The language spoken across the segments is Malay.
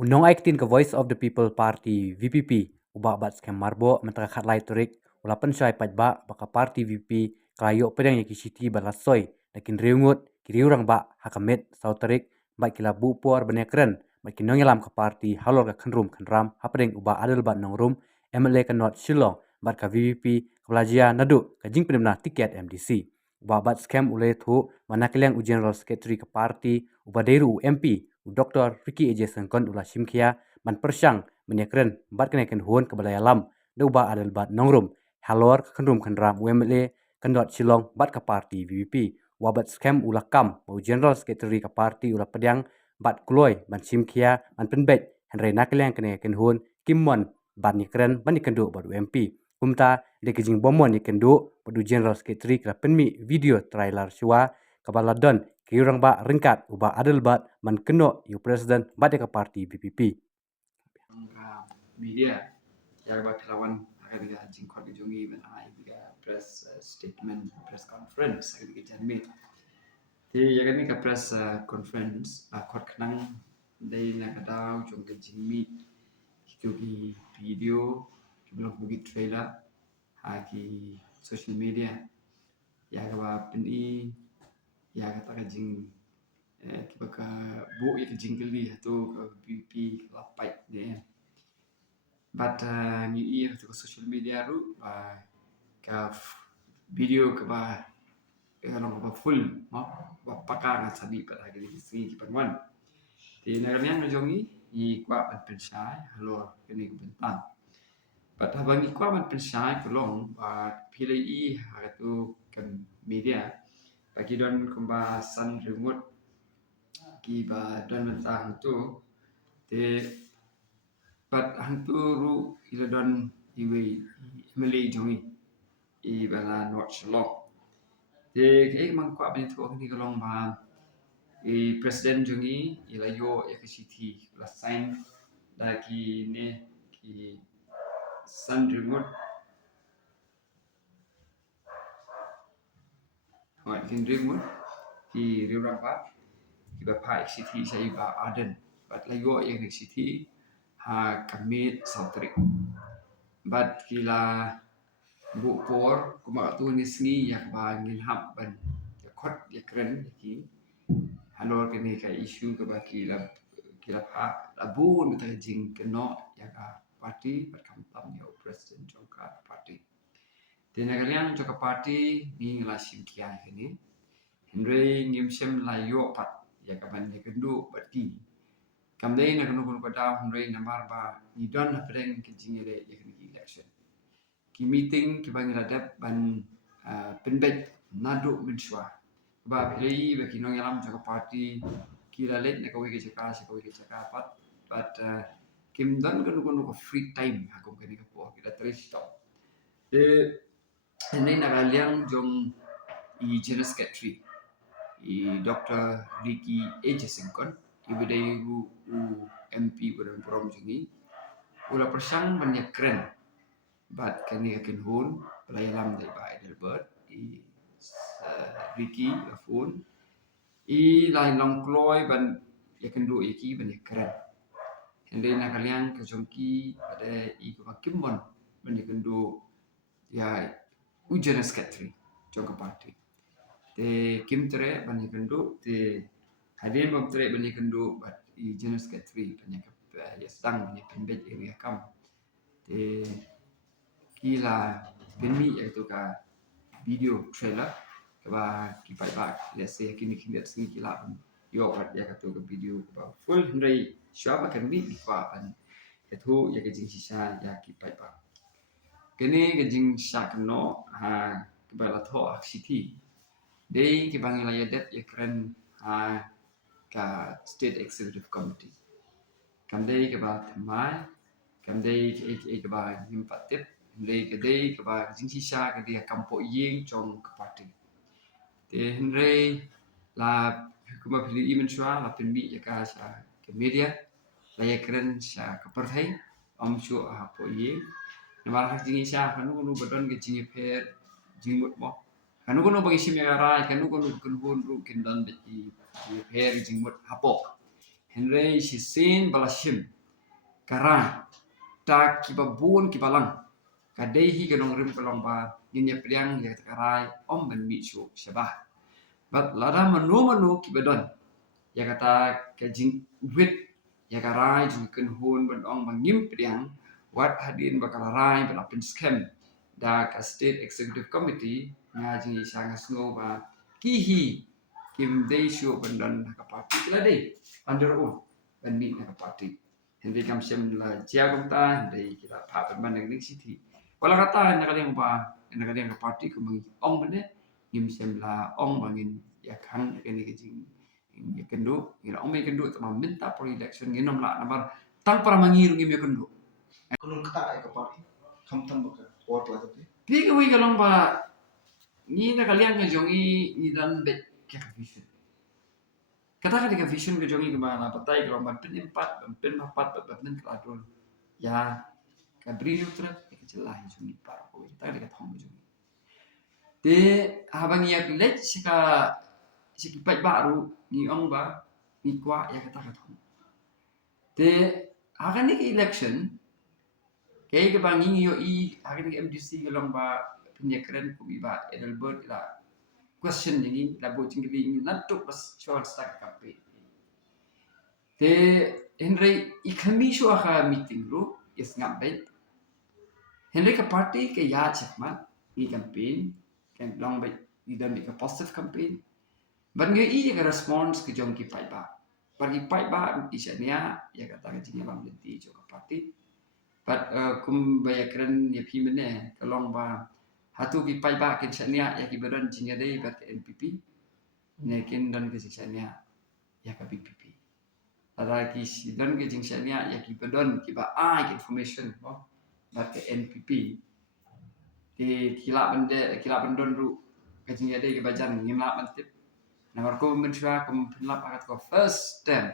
Unong aikin ke Voice of the People Party VPP ubah bat scam marbo mentera khat lai turik ula pensai pajba baka party VPP kelayo pedang yaki city balasoi lakin riungut kiriurang ba hakamet sauterik ba kila bu por benekren ba kinong yalam ke party halor ka khenrum khenram hapedeng ubah adel bat nongrum MLA ka not Shillong bat ka VPP kelajia nadu ka jing penemna tiket MDC ubah bat scam ule thu manakeliang u general secretary ke party ubah deru MP Dr. Ricky Eje Sengkon ulah simkia man persyang menyekren bat kenaikan huon ke balai alam da ubah adal bat nongrum halor kenrum kenram UMLA kendot Shillong bat ke parti VVP wabat scam ulah kam bau general secretary ke parti ulah pedang bat kuloi ban simkia man penbet henry nakeliang kenaikan huon kimmon bat nyekren ban dikendu bat UMP kumta de kejing bomon dikendu badu general secretary ke penmi video trailer syua kepala don kiurang ba ringkat ubah adil bat man keno yu presiden bat ka parti BPP. Media yang bakalan akan kita jingkot jungi mengenai press statement press conference akan kita jamit. Thì ya kan ka press conference kot kenang day na kadau jong ke jingmi ki video ki blog bugi trailer ki social media ya ka peni ya kata ka jing ki baka bu ya jingkeli atau ke BP lapai ne but ni to social media ru ka video ke ba kalau ba full ma ba pakar na sabi pa lagi di sini ki panwan ti na kalian jongi i kwa ban pensai halo kini bentang but habang i kwa ban pensai kolong ba pilih ha tu kan media bagi don kumba san remote ki ba don bentang tu te but hantu ru ila don iwe meli jongi i bala not shalom de ke mang kwa ben tu ni kolong ba i presiden jongi ila yo ya ke city la sign da ki ne ki san remote wa kin remote ki rirapa ki ba pa city sai ba aden but la yo ya ke city ha kamit sautrik but kila bu por kuma tu ni sni yak ba ngil hab ban ya khot ya kren ki halor ke ni ka issue ke ba kila pa abu ni ta jing ke no ya ka party bat kam tam ya president jong ka party de na kalian jong ka party ni la sim kia ke ni henry ngim sem la yo pat ya ka ban ya kendu bat ki kam dei na kunu kunu pada henry namar ba ni don na preng ke jing ile ya ke election ki meeting ki bang radap ban penbet nadu menshwa ba play ba kinong yalam jaka party ki lalet na kawi ke jaka si kawi ke jaka pat but kim dan kan ko free time aku kani ka po kita terus stop de ini na kaliang jong i general secretary i Dr. Ricky Eje Sengkon i bedai u MP pada prom jongi ula persang banyak keren bat kani akan hun pelayalam dari ba Delbert i Ricky la phone i lain long kloy ban yakan du iki ban keren hende na kalian ke jongki pada i ko kimmon ban yakan du ya ujian secretary jongka party te kim tre ban yakan du te hadin bam tre ban yakan du bat i general secretary ban yakan ya sedang ban yakan bet ya kam te kila penmi yaitu ka video trailer kaba kipai bak let's say kini kini sini kila yo kat ya katu ke video kaba full hendai syaba kan ni pa an itu ya ke jing sisa ya kipai bak kini ke jing syak no ha kaba la tho city dei ki bang la yadet ya keren ha ka state executive committee kam dei kaba thamai kam dei ke kaba himpatip dei ke kaba jing sisa ke dia kampo ying chong ke party te henry la kuma pili imen shwa la penbi ya ka sa ke media la ya keren sa ka partai om chu a po ye na mar hak jingi sa kanu kunu badon ke jingi per jingmut mo kanu kunu bagi sim ya ra kanu kunu kun hun ru kin dan de i per jingmut hapo Henry si sin balashim karai ta kibabun kibalang kadehi ganong rim kalomba ginya priang ya karai om ben mi chu shabah bat lada manu kibadon ya kata kajing wit ya karai jing kun hun ban ong bangim priang wat hadin bakalarai ban apin scam da ka state executive committee nga jing isang sngo ba kihi kim dei shu ban don ka party kila dei under oath ban mi na ka party hindi kam sem la jia gom ta hindi kita pa ban ban ning city wala kata na kadang ba na kadang ka party ko mangi ong ban de ngim sem la ong bangin ya kan ya ni jing ya kendo ila ong me kendo ta minta for election nginom la nabar tang para mangiru ngim ya kendo Kunung kata ay kapari. Kamtam baka. What lah tapi. pi ko wi kalong ba ni na kaliang nga jongi ni dan bet ka vision kata ka vision ka jongi ka na patay ka ba pin empat pin apat pin kadron ya ka brilho tra ka celah jongi par ko ta ka thong jongi te habang yak let sika sikipat baru ni ong ba ni kwa ya kata ka thong te akan ni election kaya ka bang yo i akan ni MDC ka lang ba penyekren ko iba Edelbert la question ni la bo ching ni natuk pas short start campaign te Henry ikami shu aka meeting ro is ngabe Henry ka party ka ya chakman ni campaign kan long ba ni dan ka positive campaign ban ngi i ka response ka jong ki pai ba pagi pai ba isanya ya kata ka jing bang lenti jo ka party but kum bayakran ya pi mene kalong ba hatu ki pai ba kin sanya ya ki badan jinga dei bat NPP ne kin dan ke sanya ya ka PPP ada ki si dan ke jing sanya ya ki badan ki ba information no bat ke NPP di kila bendon ru ke jinga dei ke bajan ngimla mantip nomor ko mensua kum penlap akat ko first time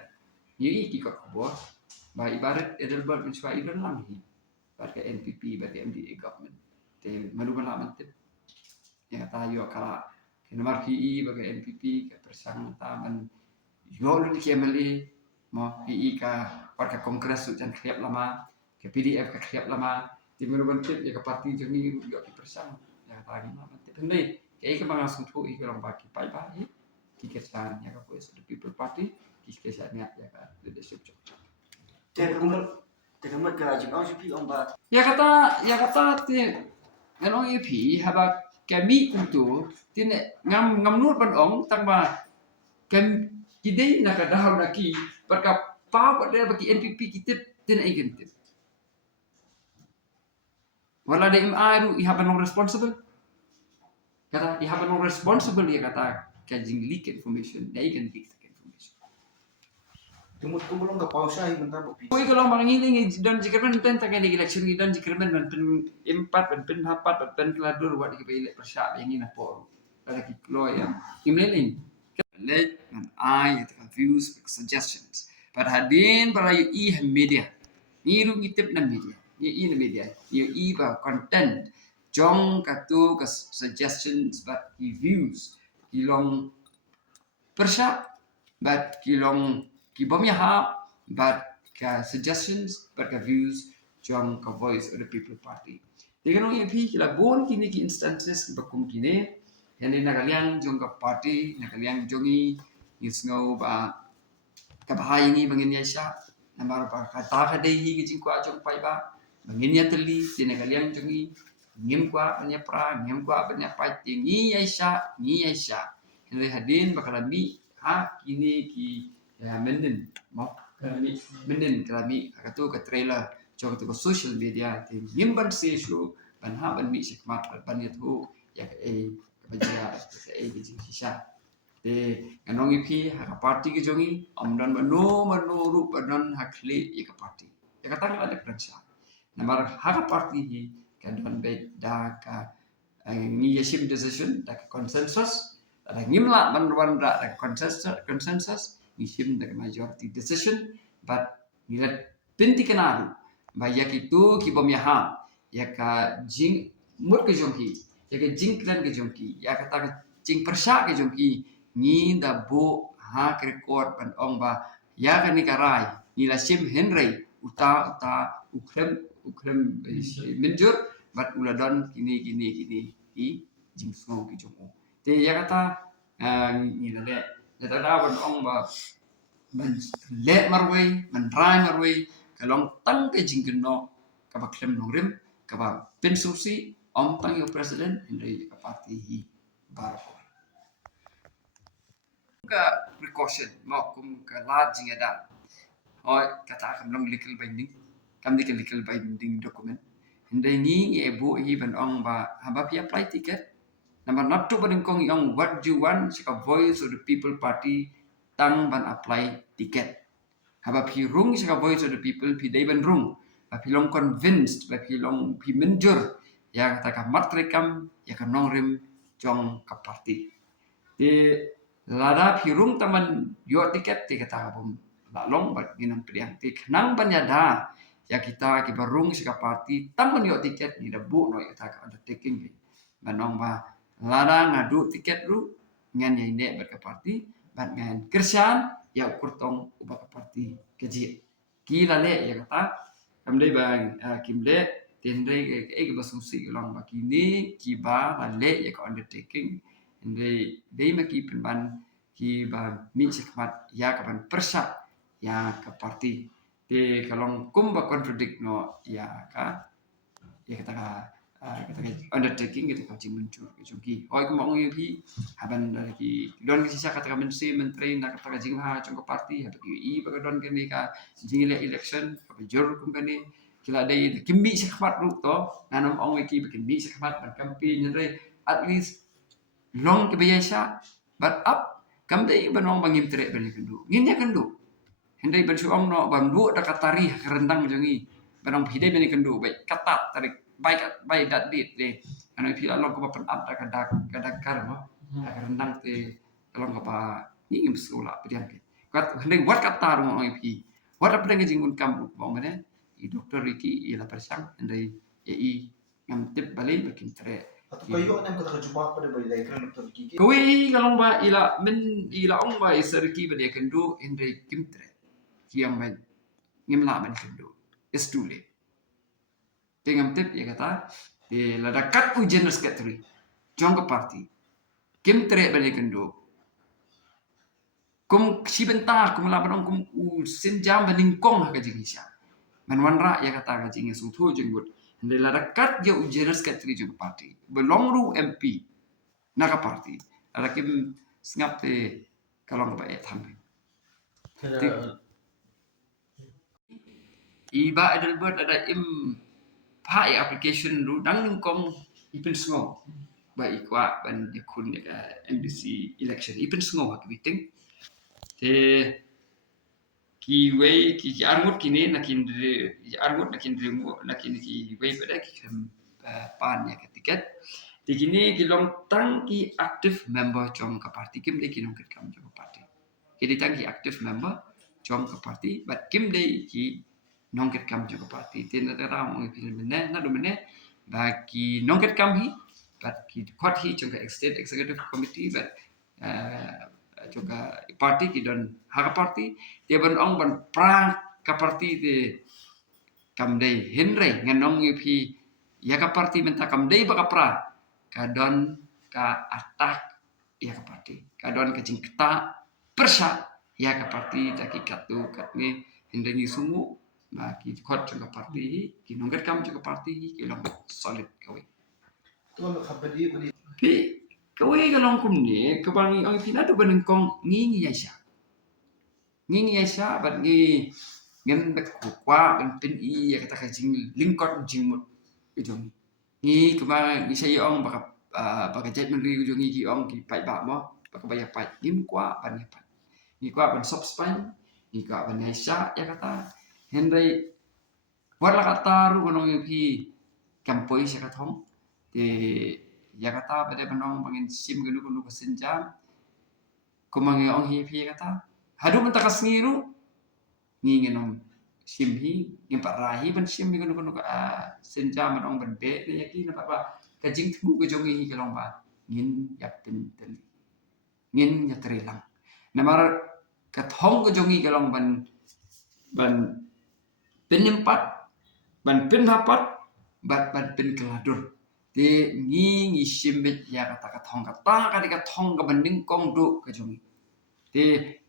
yi ki ko bo ba ibarat Edelbert mensua idon lang hi ke NPP ke MDA government te malu bala mantip ya tayo kala kenamar PI ke NPP ke persang taman yo lu ki MLA mo PI ka parka kongres su jan kriap lama ke PDF ka kriap lama ti malu mantip ya ke parti jemi yo ki persang ya tadi mantip pendai ke mangasung tu i kalau baki pai ba ki kesan ya ka voice of the people party ki kesan ya ka leadership Tegamat ka jing ang sipi ang ba. ya kata ti nganong ipi haba kami kutu tin ngam nur pan ong tang ba kem kidei na ka dahau na ki perka pa ba de baki NPP kitip tin ai gentip wala de iru i haba no responsible kata i haba no responsible ya kata kajing leak information dai kan leak information Tumut ko belum ka pausa ay bentar bu. Koi kalau mangiling dan jika men pen tak ada election dan jika men pen empat pen hapat pen keladur buat di pilih persyak yang ini apa ada kilo yang imleling let and I confused suggestions but hadin para i media niru ngitip na media i media i ba content jong katu suggestions but views kilong persyak but kilong kibom ya ha but ka suggestions but ka views jong ka voice of the people party dengan orang EP kila bon kini ki instances bakum kini yang nakaliang jong ka party nakaliang jongi isngo ba ka bahai ni bangin ya sya namar ba kata ka dei hi jing kwa jong pai ba bangin ya teli nakaliang jongi ngim kwa banya pra ngim kwa banya pai tingi ya sya henry hadin bakalami ha kini ki ya menden mau menden kami akatu ke trailer jog tu social media tim nyimban sesu ban ha ban mi sikmat ban itu ya kebaja bijing sisa te anong ipi ha party ke jongi amdan mano ru banan hakli ya ke party ya kata ada pransa namar ha party hi kan be da ka ni yashim decision da consensus da ngimla ban da consensus isim the majority decision but nila pinti kenaru bayak itu ki bom yaha ya ka jing mut ke jongki ya ka jing klan ke jongki ya kata jing persya ke jongki ni da bo ha record ban ong ba ya kan karai nila sim Henry uta ukrem menjur bat uladon kini i jim smong ki jomo te ya kata nila le ya tada ban ong ba man le marway man rai marway kalong tang ke jingkeno ka ba klem nongrim ka ba pensusi om tang yo president Henry ka parti hi bar ka precaution mau kum ka la jingada Hoi kata kam long legal binding kam legal binding document hindai ni bu hi ban ong ba haba pi apply ticket number not to ban kong yong what do you want sika voice of the people party tang ban apply ticket haba pi rung sika voice of the people pi dai ban rung ba pi long convinced ba pi long pi menjur ya kata ka mat rekam ya ka nong rim jong ka party di lada pirung taman yo tiket ti kata bom lalong ba ginang priang ti nang banyada ya kita ki barung sika party taman yo tiket ni debu no kita ka undertaking ni manong ba lada ngadu tiket ru ngan ya ine berka party ban ngan kersan ya kurtong ubah ka party keji kila le ya kata kamdai bang kimle tendai ke basungsi ulang bakini kiba le ya ka undertaking dei maki penban ki ba mi sekmat ya kapan persa ya ke parti de kalong kum ba contradict no ya ka ya kata kata undertaking gitu kau muncul ki oi ku mong pi haban ki don ki sisa kata menteri menteri nak kata jing ha chung parti ha ki i ba don ke ni ka jing election ka jor kum ka ni kila dei kimbi sekmat ru to nanom ong ki ba kimbi sekmat ban campaign re at least long ke biasa but up kam dei banong bangim tere bani kendu ngin ya kendu hendai ban suong no bang du da katari kerendang jangi banong hidai bani kendu bai katat tarik bai dat dit de ano pila long ko pan up da kadak kar no kerendang te long ko pa ngim sekolah pedian ke kat hendai wat katar mo oi pi wat apa dengan jingun kam bang mana i doktor iki i la persang hendai i ngam tip balai bakin tere Atau kayo na kata kajuma pa de balay kran doktor kiki. Kawi kalong ba ila ong ba isarki ba dia kendo Henry Kimtre kiam ba ngimla ba kendo it's too late tengam tip ya kata de la dakat u general secretary jong party Kimtre ba dia kendo kum sibenta kum la banong kum u sinjam ba ningkong ha ka jingisya manwanra ya kata ka jingis uthu jenggut de la dakat ya u general secretary jong party belong ru MP naka party ada kim ngap te kalong ba tham iba Adelbert ada im pai application lu dang ning kong ipin sngo ba ikwa ban yakun ya MDC election ipin sngo ha kiting te ki wei ki armut kini nakin armut nakin ki wei pada ki pan ya tiket di gini kilong tang ki active member jong ka party kim de kinong ket kam jong party ki tang ki active member jong ka party but kim de ki nong ket kam jong ka party tin na ra mo pil mene na do mene ba ki nong ket kam hi but ki khot hi jong ka executive committee but jong ka party ki don ha ka party dia ban ong ban prang ka party de kam de Henry nganong yu pi ya ka party menta kam de ba ka pra kadon ka atak ya ka party kadon ka jingkta persa ya ka party taki katu katni hindani sumu na ki khot ka party ki nongkat kam ka party ki long solid kawe Tu kan khabadi badi pi kawe ka long kum ni ka bang ang pinatu baneng kong ngi ya sha bat ngi ngem bek ku kwa ben pin i ya kata ka jing lingkot jing mut ujung ni kema ni saya ong baka jet men riu jong ki ong ki pai ba mo baka baya pai lim kwa ban ya pai ni kwa ban sop span ni kwa ban ya sha ya kata Henry wala kata ru gonong ki kampoi sa katong te ya kata bade banong bangin sim genu genu kesenjam kumangi ong hi pi kata hadu men takas ngiru ngingenom sim hi ngem pa rahi ban sim genu genu senjam ong ban be ne yaki na ba ka jing thu ko jong hi kalong ba ngin yap ten ngin ya trelang namar thong ke jongi kalong ban penyempat ban pendapat ban penkeladur te ngi simbet ya ka thong ka thong ka banding kong do ke jongi te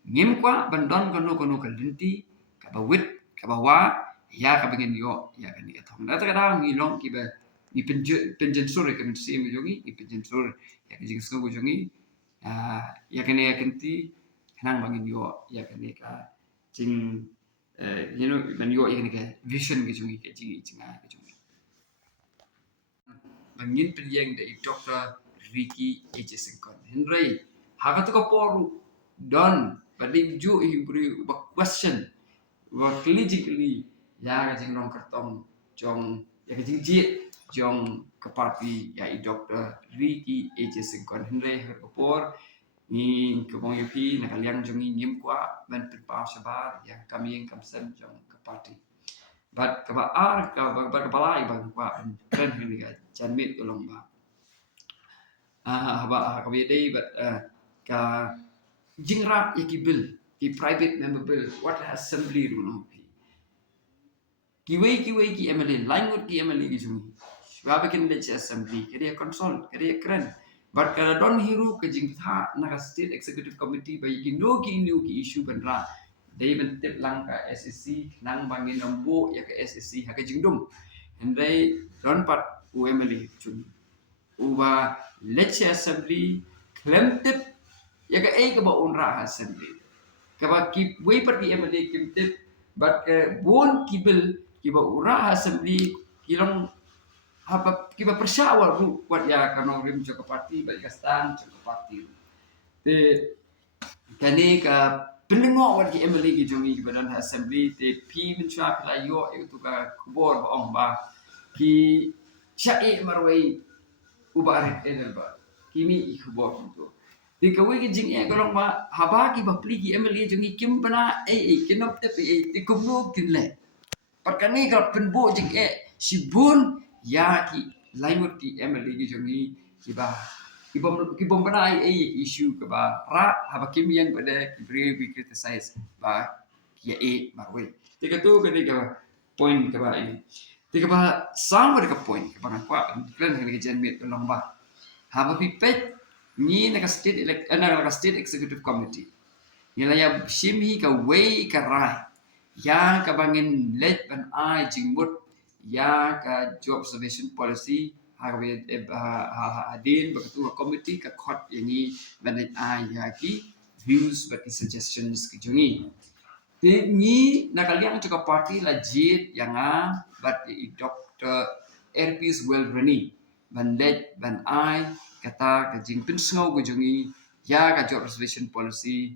ngim kwa bandon kono ka linti ka bawit ka bawa ya ka bengin yo ya ka ni ka thong da ka ngi long ki ba ni penjen sur ka msi mi jongi ni penjen sur ya ka jing sko jongi ya ka ne ya kenti nang bangin yo ya ka ni ka jing ban yo ya ni ka vision ke jongi ka jing jinga ke jongi bangin penyeng dari Dr. Ricky H. Sengkon Henry haka tu ka poru don bading ju himbri ba question wa kli직li ya ka jing rong kartong jong ya ka jing ji jong ka party ya i Dr. Ricky H. Sengkon Henry ka por ni ka bong yupi na kaliang jong ngim kwa ban pa sabar ya kami yang kamsen jong ka party but ka ba ka balai ba kwa kan ni ka janmit ulong ba haba ka bi dei but ka jingra yaki bill ki private member bill what assembly ru no ki MLA langut ki MLA ki jung wa bikin le assembly kede consult kede keren but ka don hiru ka jing tha na ka state executive committee ba ki no ki issue ban ra dei ben tip lang ka SSC nang bangin nombo ya ka SSC ha ka jingdum hendai don pat UMLA jung uba leche assembly klem tip ya ka ka ba unra assembly ka ba ki wei par ki MLA kim tip but bon ki bill ki ba ura assembly ki long haba ki ba persyawa ru wat ya kanong rim jo ka parti ba ka stan jo ka parti te kani ka pendengo wat ki MLA ki jongi ki badan assembly te pi min chwa pla yo itu ka kubor ba ong ba ki syai marwai ubaret enel ba kimi ikubor itu di kawai ki jing golong ma haba ki bapli ki MLA jongi kim bana kinop te ti kumno kinle perkani ka penbo jing sibun ya ki laimut ki MLA ki jongi ki bom bana issue ka ba ra haba kim yang pada ki brave we criticize ba ki marwe ti ka tu ka ni ka point ka ba ini ti ka ba sama ka point ka ba kwa kren ka jan mit long ba haba pipet ni na ka state executive committee ni la ya shimhi ka way ka rai ya ka bangin let ban ai jingmut ya ka job observation policy ha adin begitu committee ka khot ini ban ai ya ki views but suggestions ki jungi te ni na kaliang juga party la jit yang but Dr. Erpis well running ban let ban ai kata ka jingpin snow go jungi ya ka job observation policy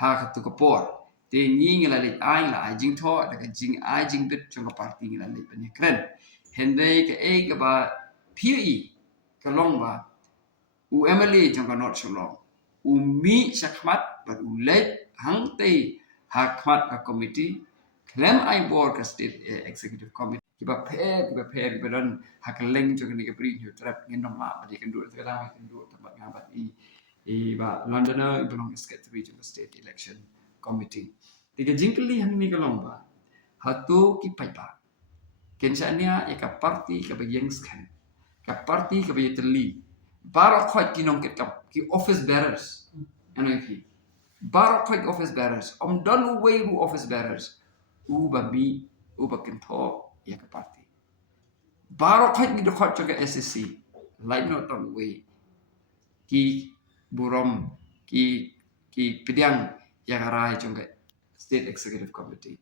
ha ka tu ka por te ni ngala le ai la jing tho da ka jing ai jing bit chung ka party ngala le pan kren hende ka ka ba PE ka long ba u MLA chung ka not so long u mi sakmat but u let hang te hakmat ka committee klem ai board ka state executive committee kiba phe kiba don hakaleng chung ni ka bri you trap ngin no ma ba kan du ka da kan du tempat ngabat ba Londoner belong sket region state election committee tiga jingkeli hang ni kalong ba hatu ki paipa kensanya ya ka party ka bagyang skan ka party ka bayeteli baro khot ki nong ki office bearers NIP baro khot office bearers om don way ru office bearers u babi u bakento ya ka party baro khot ni do khot ka SSC like not on way ki burom ki pidiang ya karai chongke state executive committee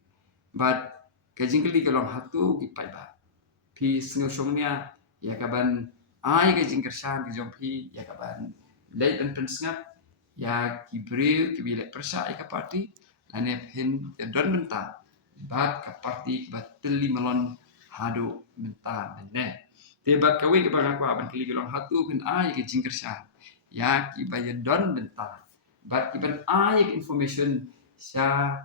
but kajingkeli kalong hatu ki paiba pi snusongnya ya kaban ai ka jingkershan ki jongpi ya kaban late and pensngat ya ki bril ki bilek persa ka party ane pin ya don menta bat ka party bat teli melon hadu menta ne te bat kawe ke bangako aban keli kalong hatu pin ai ka jingkershan ya ki bayan don menta but kiban ai information sa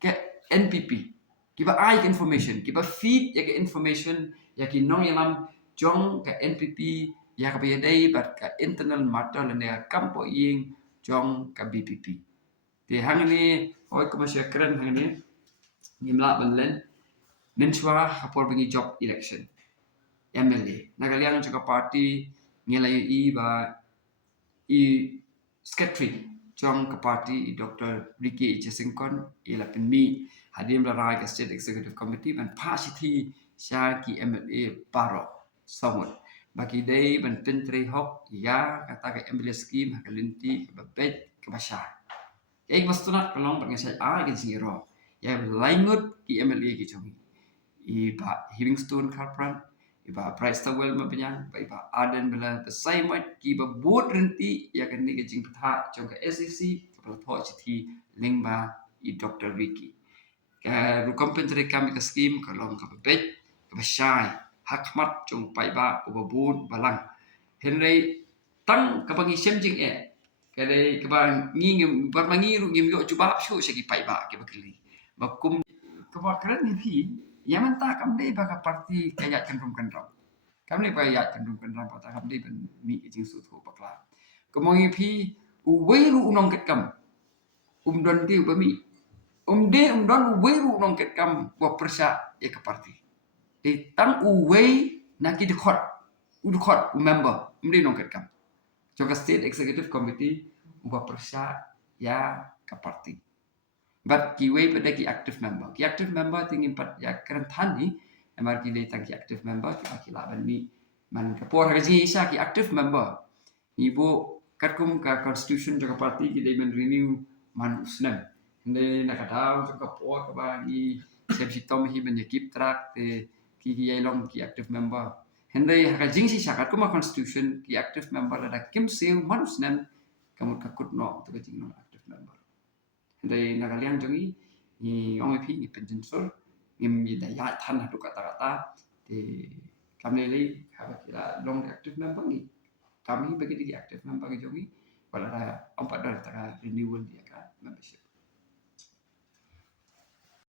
ke NPP kiba ai information kiba feed ya ke information ya ki nong yalam jong ke NPP ya ka bayadai but ka internal matter le ne kampo ying jong ka BPP Di hang ini oi kemasyarakatan hang ini ngimla benlen nenswa hapor bengi job election MLA nagaliang juga parti ngilai i secretary trong ke parti Dr. Ricky Ejasingkon ila penmi hadim larai ke state executive committee ban pasiti sya ki MLA baro somot bagi day ban tentre hok ya kata ke MLA scheme hakalinti ke babet ke basya ya mastunat kalong ban ngasai gen singiro ya laingut ki MLA ki chomi iba Livingstone Carpran iba Price Towel mapenyang iba Aden bela pesai mat ki ba buat renti ya kan ni jing patha chong ka SEC kapal tho chithi lingba i Dr. Ricky ka rukompentre kami ka scheme kalong ka pet ka syai hakmat chong pai ba ubabun balang henry tang ka bangi semjing kadai ka bang ngingem bar mangi ru ngim yo chuba shu segi pai ba ke bakli bakum ka ba kran ni phi yaman ta kam dei ba ka parti kaya cenderung kendram kam le ba ya cenderung kendram pa ta kam dei ben mi jing su thu bakla kemongi phi uweiru unong ket kam don ti ba mi de don uweiru unong ket kam wa persa ya ka parti di tang uwei na ki de khot member de nong ket kam joka state executive committee uba persa ya ka parti but ki wei pada ki active member tingin pat ya keren tani emar ki dei tang ki active member ki laban mi man ka por haji isa ki active member ibu katkum ka constitution jaka parti ki dei men renew man usnan de nakadau jaka por ka ba i sep sitom hi ben yakip trak te ki yailong ki active member Hendai haka jingsi syakat kuma constitution ki active member ada kim seu manusnan kamu kakut no tu jing no active member Hendai nakaliang jongi ni ong pi ni penjensor ngim yi da ya tan hatu kata-kata di kami lei haba kira long active member ni kami bagi di active member jongi wala ada empat dari renewal dia kan membership